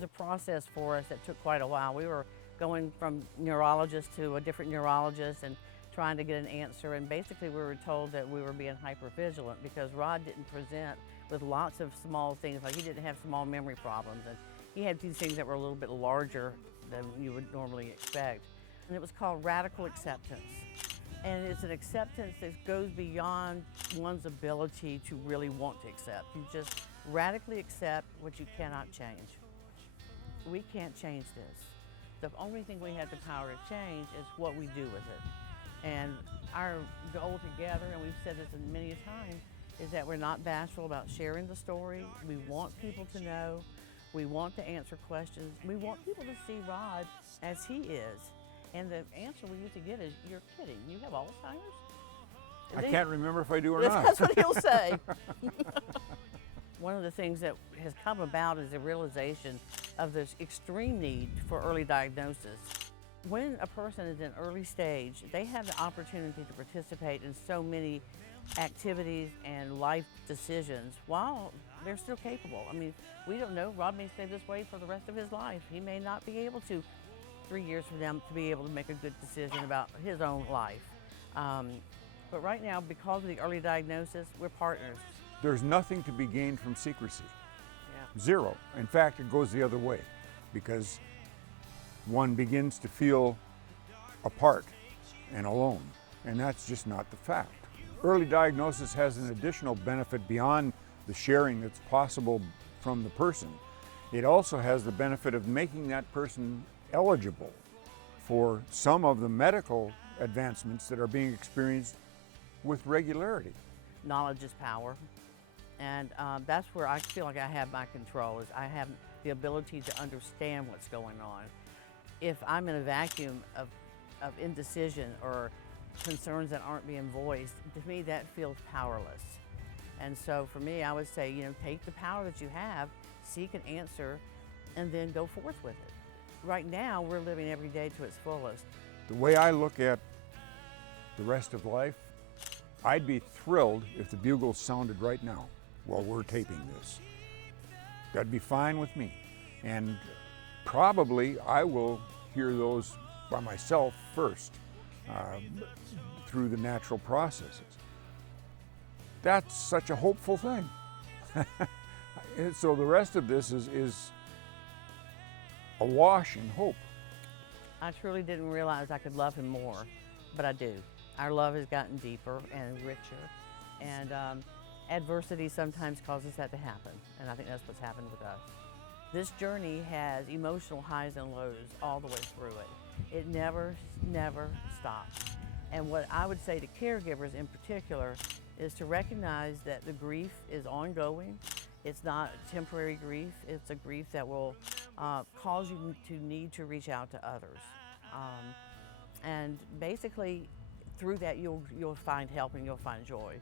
was a process for us that took quite a while. We were going from neurologist to a different neurologist and trying to get an answer, and basically we were told that we were being hypervigilant because Rod didn't present with lots of small things, like he didn't have small memory problems, and he had these things that were a little bit larger than you would normally expect. And it was called radical acceptance. And it's an acceptance that goes beyond one's ability to really want to accept. You just radically accept what you cannot change. We can't change this. The only thing we have the power to change is what we do with it. And our goal together, and we've said this many a time, is that we're not bashful about sharing the story. We want people to know. We want to answer questions. We want people to see Rod as he is. And the answer we used to get is, "You're kidding, you have Alzheimer's?" I can't remember if I do or not. That's what he'll say. One of the things that has come about is the realization of this extreme need for early diagnosis. When a person is in early stage, they have the opportunity to participate in so many activities and life decisions while they're still capable. I mean, we don't know. Rod may stay this way for the rest of his life. He may not be able to, 3 years from now, to be able to make a good decision about his own life. But right now, because of the early diagnosis, we're partners. There's nothing to be gained from secrecy. Yeah. Zero. In fact, it goes the other way, because one begins to feel apart and alone, and that's just not the fact. Early diagnosis has an additional benefit beyond the sharing that's possible from the person. It also has the benefit of making that person eligible for some of the medical advancements that are being experienced with regularity. Knowledge is power, and that's where I feel like I have my control, is I have the ability to understand what's going on. If I'm in a vacuum of indecision or concerns that aren't being voiced, to me that feels powerless. And so for me, I would say, take the power that you have, seek an answer, and then go forth with it. Right now, we're living every day to its fullest. The way I look at the rest of life, I'd be thrilled if the bugles sounded right now while we're taping this. That'd be fine with me. And probably I will hear those by myself first through the natural processes. That's such a hopeful thing. And so the rest of this is awash in hope. I truly didn't realize I could love him more, but I do. Our love has gotten deeper and richer, and adversity sometimes causes that to happen, and I think that's what's happened with us. This journey has emotional highs and lows all the way through it. It never stops. And what I would say to caregivers in particular is to recognize that the grief is ongoing. It's not temporary grief. It's a grief that will cause you to need to reach out to others. And basically, through that, you'll find help and you'll find joy.